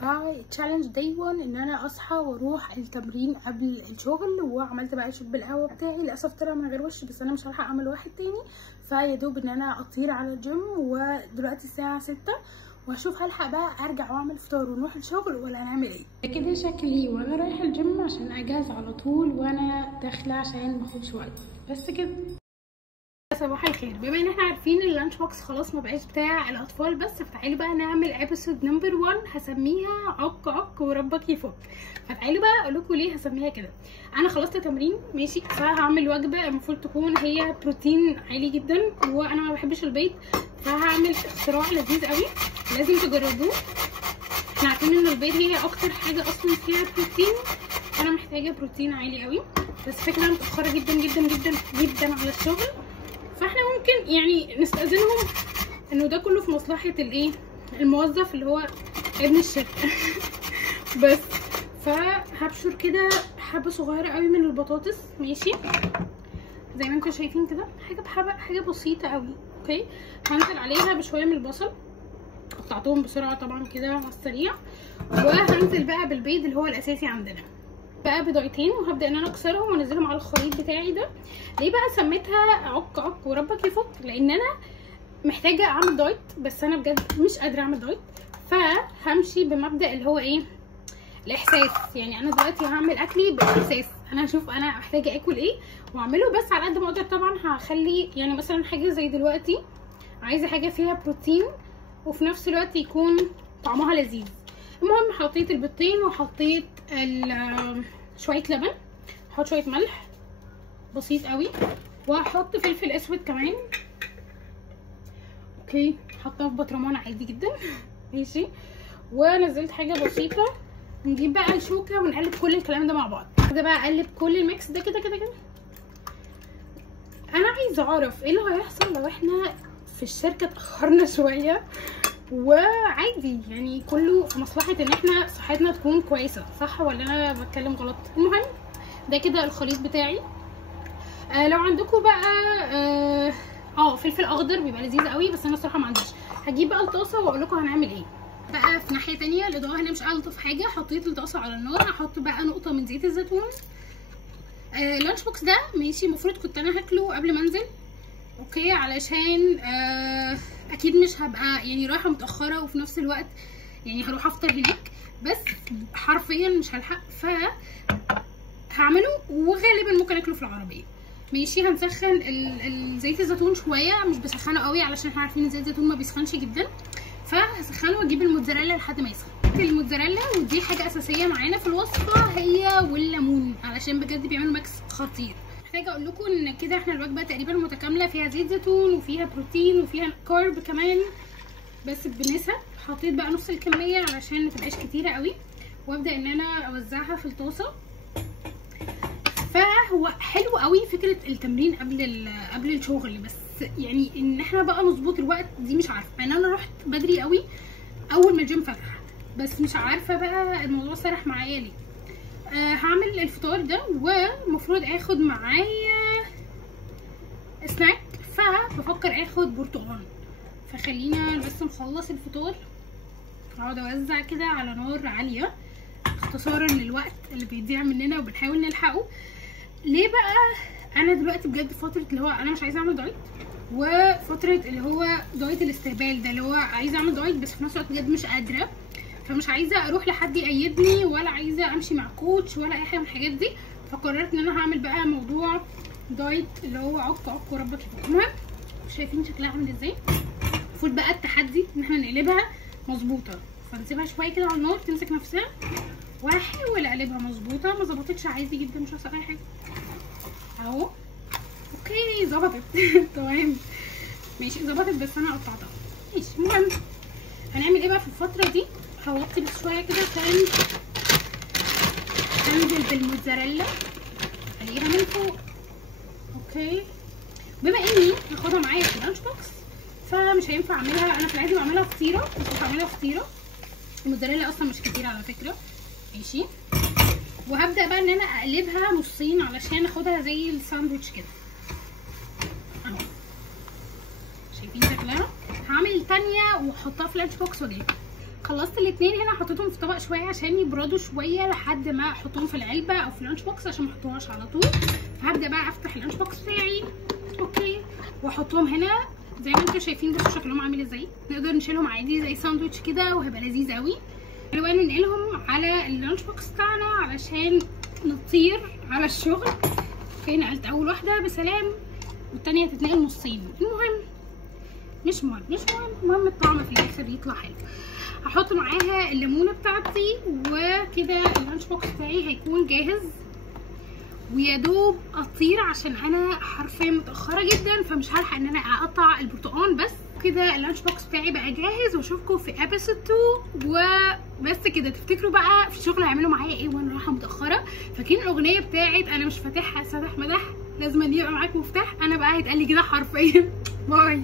هاي تشالنج داي 1 ان انا اصحى واروح التمرين قبل الشغل، وعملت بقى شوب بالقهوه بتاعي. للاسف طلع من غير وش، بس انا مش هلحق اعمل واحد تاني، فيدوب ان انا اطير على الجيم. ودلوقتي الساعه 6 وهشوف هلحق بقى ارجع واعمل فطار ونروح الشغل ولا هنعمل ايه. كده شكلي وانا رايحه الجيم عشان اجهز على طول وانا داخله عشان ماخدش وقت. بس كده صباح الخير. بما ان احنا عارفين اللانش بوكس خلاص ما بقاش بتاع الاطفال بس، فتعالوا بقى نعمل ابيسود نمبر 1 هسميها عك عك وربك يفك. فتعالوا بقى اقول لكم ليه هسميها كده. انا خلصت تمرين ماشي، فهعمل وجبه المفروض تكون هي بروتين عالي جدا، وانا ما بحبش البيض، فهعمل اختراع لذيذ قوي لازم تجربوه. احنا عارفين ان البيض هي اكتر حاجه اصلا فيها بروتين، انا محتاجه بروتين عالي قوي، بس فكره متاخره جدا جدا جدا جدا على الشغل، فاحنا ممكن يعني نستأذنهم انه ده كله في مصلحة الايه الموظف اللي هو ابن الشركة. بس فهبشر كده حبة صغيرة قوي من البطاطس ماشي زي ما انتم شايفين كده، حاجة بحبة، حاجة بسيطة قوي. اوكي، هنزل عليها بشوية من البصل، قطعتهم بسرعة طبعا كده على السريع، وهنزل بقى بالبيض اللي هو الاساسي عندنا بقى بيضتين، وهبدا ان انا اكسرهم وانزلهم على الخليط بتاعي ده. ليه بقى سميتها عك عك وربك يفك؟ لان انا محتاجه اعمل دايت، بس انا بجد مش قادره اعمل دايت، فهمشي بمبدا اللي هو ايه، الاحساس. يعني انا دلوقتي هعمل اكلي بالاحساس، انا هشوف انا محتاجه اكل ايه واعمله، بس على قد ما اقدر طبعا هخلي يعني مثلا حاجه زي دلوقتي عايزه حاجه فيها بروتين وفي نفس الوقت يكون طعمها لذيذ. المهم حطيت البيضتين وحطيت شويه لبن، هحط شويه ملح بسيط قوي، وهحط فلفل اسود كمان. اوكي، حطها في بطرمان عادي جدا ماشي، ونزلت حاجه بسيطه. نجيب بقى الشوكه ونقلب كل الكلام ده مع بعض كده بقى، اقلب كل الميكس ده كده كده كده. انا عايزه اعرف ايه اللي هيحصل لو احنا في الشركه اتاخرنا شويه، وعادي يعني كله في مصلحه ان احنا صحتنا تكون كويسه، صح ولا انا بتكلم غلط؟ المهم ده كده الخليط بتاعي. لو عندكم بقى فلفل اخضر بيبقى لذيذ قوي، بس انا الصراحه ما عنديش. هجيب بقى الطاسه واقول لكم هنعمل ايه بقى. في ناحيه تانية الاضاءه هنا مش الطف حاجه، حطيت الطاسه على النار، هحط بقى نقطه من زيت الزيتون. اللانش بوكس ده ماشي المفروض كنت انا هاكله قبل ما انزل، اوكي، علشان اكيد مش هبقى يعني رايحه متاخره، وفي نفس الوقت يعني هروح افطر هناك، بس حرفيا مش هلحق، ف هعمله وغالبا ممكن اكله في العربيه ماشي. هنسخن الزيت الزيتون شويه، مش بسخنه قوي علشان احنا عارفين ان زيت الزيتون ما بيسخنش جدا، فهسخنه واجيب الموتزاريلا لحد ما يسخن. الموتزاريلا ودي حاجه اساسيه معانا في الوصفه، هي والليمون، علشان بجد بيعملوا ميكس خطير. محتاجه اقول لكم ان كده احنا الوجبه تقريبا متكامله، فيها زيت زيتون وفيها بروتين وفيها كارب كمان، بس بنسب. حطيت بقى نص الكميه علشان ما تبقاش كتيره قوي، وابدا ان انا اوزعها في الطاسه. فهو حلو قوي فكره التمرين قبل الشغل، بس يعني ان احنا بقى نظبط الوقت دي مش عارفه. يعني انا رحت بدري قوي اول ما الجيم فتح، بس مش عارفه بقى الموضوع سرح معايا ليه. هعمل الفطار ده، ومفروض اخد معايا سناك، فبفكر اخد برتقال. فخلينا بس نخلص الفطار، هقعد اوزع كده على نار عاليه اختصارا للوقت اللي بيضيع مننا وبنحاول نلحقه. ليه بقى؟ انا دلوقتي بجد فتره اللي هو انا مش عايزه اعمل دايت، وفتره اللي هو دايت الاستهبال ده اللي هو عايزه اعمل دايت بس في نفس الوقت بجد مش قادره، فمش عايزه اروح لحد يقيدني، ولا عايزه امشي مع كوتش ولا اي حاجه من الحاجات دي. فقررت ان انا هعمل بقى موضوع دايت اللي هو عك عك وربك يفك. المهم شايفين شكلها عامل ازاي؟ المفروض بقى التحدي ان احنا نقلبها مظبوطه، فنسيبها شويه كده على النار تمسك نفسها، وهحاول اقلبها مظبوطه. ما ظبطتش عادي جدا، مش هيحصل اي حاجه اهو. اوكي ظبطت تمام ماشي ظبطت، بس انا قطعتها ماشي. المهم هنعمل ايه بقى في الفتره دي؟ هوطي بس شويه كده عشان انزل بالموتزاريلا عليها من فوق. اوكي، بما اني هاخدها معايا في اللانش بوكس فمش هينفع اعملها انا في العادي، بعملها فطيره، بس مش هعملها فطيره. الموتزاريلا اصلا مش كتير على فكره ماشي. وهبدا بقى ان انا اقلبها نصين علشان اخدها زي الساندوتش كده اهو. شايفين شكلها؟ هعمل التانيه واحطها في اللانش بوكس واجيبها. خلصت الاتنين هنا، حطيتهم في طبق شويه عشان يبردوا شويه لحد ما احطهم في العلبه او في اللانش بوكس عشان ما احطوهاش على طول. فهبدا بقى افتح اللانش بوكس بتاعي اوكي واحطهم هنا زي ما انتم شايفين. بصوا شكلهم عامل ازاي، نقدر نشيلهم عادي زي ساندوتش كده وهيبقى لذيذ قوي. حلو ننقلهم على اللانش بوكس بتاعنا علشان نطير على الشغل. اوكي نقلت اول واحده بسلام والتانيه هتتنقل نصين. مش مهم المهم الطعم في الاخر يطلع حلو. هحط معاها الليمونه بتاعتي وكده اللانش بوكس بتاعي هيكون جاهز. ويا دوب اطير عشان انا حرفيا متاخره جدا فمش هلحق ان انا اقطع البرتقال. بس كده اللانش بوكس بتاعي بقى جاهز واشوفكم في ابيسود 2 وبس كده. تفتكروا بقى في الشغل هيعملوا معايا ايه وانا رايحه متاخره؟ فاكرين الاغنيه بتاعت انا مش فاتحها سدح مدح لازم يبقى معاك مفتاح؟ انا بقى هيتقال لي كده حرفيا. باي.